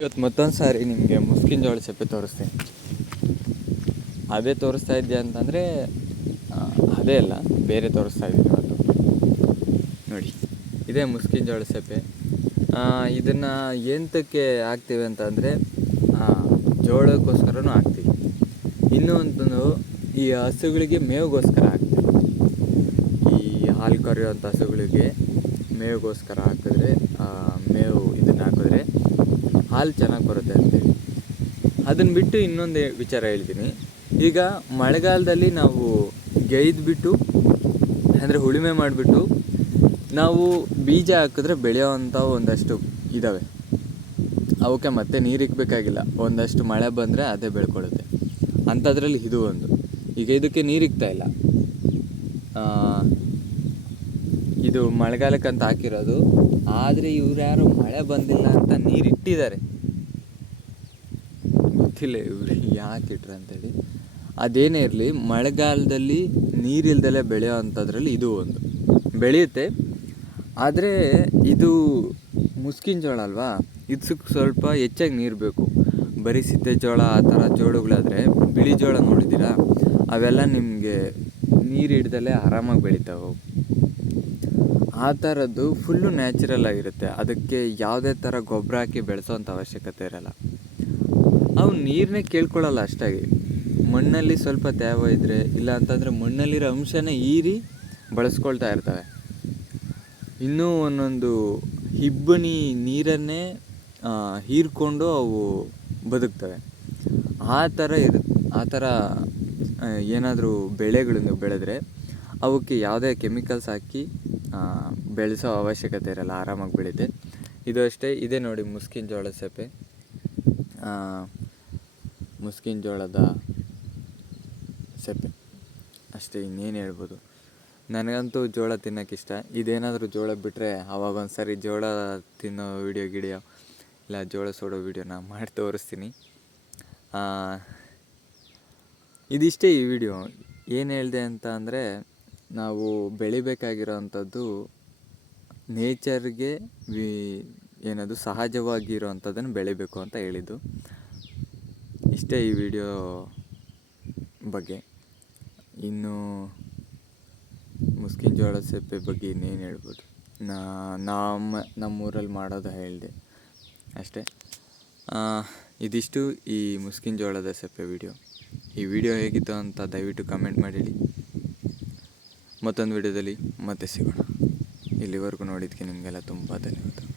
ಇವತ್ತು ಮತ್ತೊಂದು ಸಾರಿ ನಿಮಗೆ ಮುಸ್ಕಿನ ಜೋಳ ಸೆಪ್ಪೆ ತೋರಿಸ್ತೀನಿ. ಅದೇ ತೋರಿಸ್ತಾ ಇದ್ದೆ ಅಂತಂದರೆ ಅದೇ ಅಲ್ಲ, ಬೇರೆ ತೋರಿಸ್ತಾ ಇದ್ದೀನಿ ಇವತ್ತು. ನೋಡಿ, ಇದೇ ಮುಸ್ಕಿನ ಜೋಳ ಸೆಪ್ಪೆ. ಇದನ್ನು ಎಂತಕ್ಕೆ ಹಾಕ್ತೀವಿ ಅಂತಂದರೆ ಜೋಳಕ್ಕೋಸ್ಕರನೂ ಹಾಕ್ತೀವಿ. ಇನ್ನೂ ಅಂತಂದು ಈ ಹಸುಗಳಿಗೆ ಮೇವಿಗೋಸ್ಕರ ಹಾಕ್ತೀವಿ. ಈ ಹಾಲು ಕರೆಯುವಂಥ ಹಸುಗಳಿಗೆ ಮೇವಿಗೋಸ್ಕರ ಹಾಕಿದ್ರೆ ಹಾಕಿದ್ರೆ ಹಾಲು ಚೆನ್ನಾಗಿ ಬರುತ್ತೆ ಅಂತೇಳಿ ಅದನ್ನು ಬಿಟ್ಟು ಇನ್ನೊಂದು ವಿಚಾರ ಹೇಳ್ತೀನಿ. ಈಗ ಮಳೆಗಾಲದಲ್ಲಿ ನಾವು ಗೈದ್ಬಿಟ್ಟು ಅಂದರೆ ಉಳುಮೆ ಮಾಡಿಬಿಟ್ಟು, ನಾವು ಬೀಜ ಹಾಕಿದ್ರೆ ಬೆಳೆಯೋವಂಥ ಒಂದಷ್ಟು ಇದ್ದಾವೆ ಅವಕ್ಕೆ ಮತ್ತೆ ನೀರು ಇಕ್ಬೇಕಾಗಿಲ್ಲ ಒಂದಷ್ಟು ಮಳೆ ಬಂದರೆ ಅದೇ ಬೆಳ್ಕೊಳ್ಳುತ್ತೆ. ಅಂಥದ್ರಲ್ಲಿ ಇದು ಒಂದು. ಈಗ ಇದಕ್ಕೆ ನೀರಿಕ್ತಾ ಇಲ್ಲ. ಇದು ಮಳೆಗಾಲಕ್ಕಂತ ಹಾಕಿರೋದು. ಆದರೆ ಇವ್ರು ಯಾರು ಮಳೆ ಬಂದಿಲ್ಲ ಅಂತ ನೀರು ಇಟ್ಟಿದ್ದಾರೆ ಗೊತ್ತಿಲ್ಲ ಇವರು ಯಾಕೆ ಇಟ್ರ ಅಂತೇಳಿ. ಅದೇನೇ ಇರಲಿ, ಮಳೆಗಾಲದಲ್ಲಿ ನೀರಿಲ್ದಲೆ ಬೆಳೆಯೋ ಅಂಥದ್ರಲ್ಲಿ ಇದು ಒಂದು. ಬೆಳೆಯುತ್ತೆ. ಆದರೆ ಇದು ಮುಸ್ಕಿನ ಜೋಳ ಅಲ್ವಾ? ಇದಕ್ಕೆ ಸ್ವಲ್ಪ ಹೆಚ್ಚಾಗಿ ನೀರು ಬೇಕು. ಬರೀ ಸಿದ್ದೆ ಜೋಳ, ಆ ಥರ ಜೋಳಗಳಾದರೆ ಬಿಳಿ ಜೋಳ ನೋಡಿದ್ದೀರಾ? ಅವೆಲ್ಲ ನಿಮಗೆ ನೀರು ಹಿಡ್ದಲೇ ಆರಾಮಾಗಿ ಬೆಳಿತಾವೆ. ಆ ಥರದ್ದು ಫುಲ್ಲು ನ್ಯಾಚುರಲ್ ಆಗಿರುತ್ತೆ. ಅದಕ್ಕೆ ಯಾವುದೇ ಥರ ಗೊಬ್ಬರ ಹಾಕಿ ಬೆಳೆಸೋವಂಥ ಅವಶ್ಯಕತೆ ಇರಲ್ಲ. ಅವು ನೀರನ್ನೇ ಕೇಳ್ಕೊಳ್ಳಲ್ಲ ಅಷ್ಟಾಗಿ. ಮಣ್ಣಲ್ಲಿ ಸ್ವಲ್ಪ ತೇವ ಇದ್ದರೆ ಇಲ್ಲ ಅಂತಂದರೆ ಮಣ್ಣಲ್ಲಿರೋ ಅಂಶನೇ ಹೀರಿ ಬಳಸ್ಕೊಳ್ತಾ ಇರ್ತವೆ. ಇನ್ನೂ ಒಂದೊಂದು ಇಬ್ಬನಿ ನೀರನ್ನೇ ಹೀರ್ಕೊಂಡು ಅವು ಬದುಕ್ತವೆ. ಆ ಥರ ಇರು, ಆ ಥರ ಏನಾದರೂ ಬೆಳೆಗಳನ್ನು ಬೆಳೆದ್ರೆ, ಅವಕ್ಕೆ ಯಾವುದೇ ಕೆಮಿಕಲ್ಸ್ ಹಾಕಿ ಬೆಳೆಸೋ ಅವಶ್ಯಕತೆ ಇರಲ್ಲ, ಆರಾಮಾಗಿ ಬೆಳೀತೆ ಇದು ಅಷ್ಟೇ, ಇದೇ ನೋಡಿ ಮುಸ್ಕಿನ ಜೋಳ ಸೇಪೆ. ಮುಸ್ಕಿನ ಜೋಳದ ಸೆಪ್ಪೆ ಅಷ್ಟೇ ಇನ್ನೇನು ಹೇಳ್ಬೋದು. ನನಗಂತೂ ಜೋಳ ತಿನ್ನೋಕೆ ಇಷ್ಟ. ಇದೇನಾದರೂ ಜೋಳ ಬಿಟ್ಟರೆ ಅವಾಗ ಒಂದು ಸರಿ ಜೋಳ ತಿನ್ನೋ ವಿಡಿಯೋ ಗಿಡಿಯೋ ಇಲ್ಲ ಜೋಳ ಸೋಡೋ ವಿಡಿಯೋನ ಮಾಡಿ ತೋರಿಸ್ತೀನಿ. ಇದಿಷ್ಟೇ ಈ ವಿಡಿಯೋ. ಏನು ಹೇಳಿದೆ ಅಂತ ಅಂದರೆ, ನಾವು ಬೆಳಿಬೇಕಾಗಿರೋ ಅಂಥದ್ದು ನೇಚರ್ಗೆ ವಿ, ಏನದು ಸಹಜವಾಗಿರೋ ಅಂಥದ್ದನ್ನು ಬೆಳಿಬೇಕು ಅಂತ ಹೇಳಿದ್ದು. ಇಷ್ಟೇ ಈ ವಿಡಿಯೋ ಬಗ್ಗೆ. ಇನ್ನು ಮುಸ್ಕಿನ ಜೋಳದ ಸೇಪೆ ಬಗ್ಗೆ ಇನ್ನೇನು ಹೇಳ್ಬೋದು? ನಾ ನಮ್ಮ ನಮ್ಮೂರಲ್ಲಿ ಮಾಡೋದು ಹೇಳಿದೆ. ಅಷ್ಟೇ. ಇದಿಷ್ಟು ಈ ಮುಸ್ಕಿನ ಜೋಳದ ಸೆಪ್ಪೆ ವಿಡಿಯೋ ಈ ವಿಡಿಯೋ ಹೇಗಿತ್ತು ಅಂತ ದಯವಿಟ್ಟು ಕಮೆಂಟ್ ಮಾಡಿರಿ. ಮತ್ತೊಂದು ವಿಡಿಯೋದಲ್ಲಿ ಮತ್ತೆ ಸಿಗೋಣ. ಇಲ್ಲಿವರೆಗೂ ನೋಡಿದ್ದಕ್ಕೆ ನಿಮಗೆಲ್ಲ ತುಂಬ ಧನ್ಯವಾದ.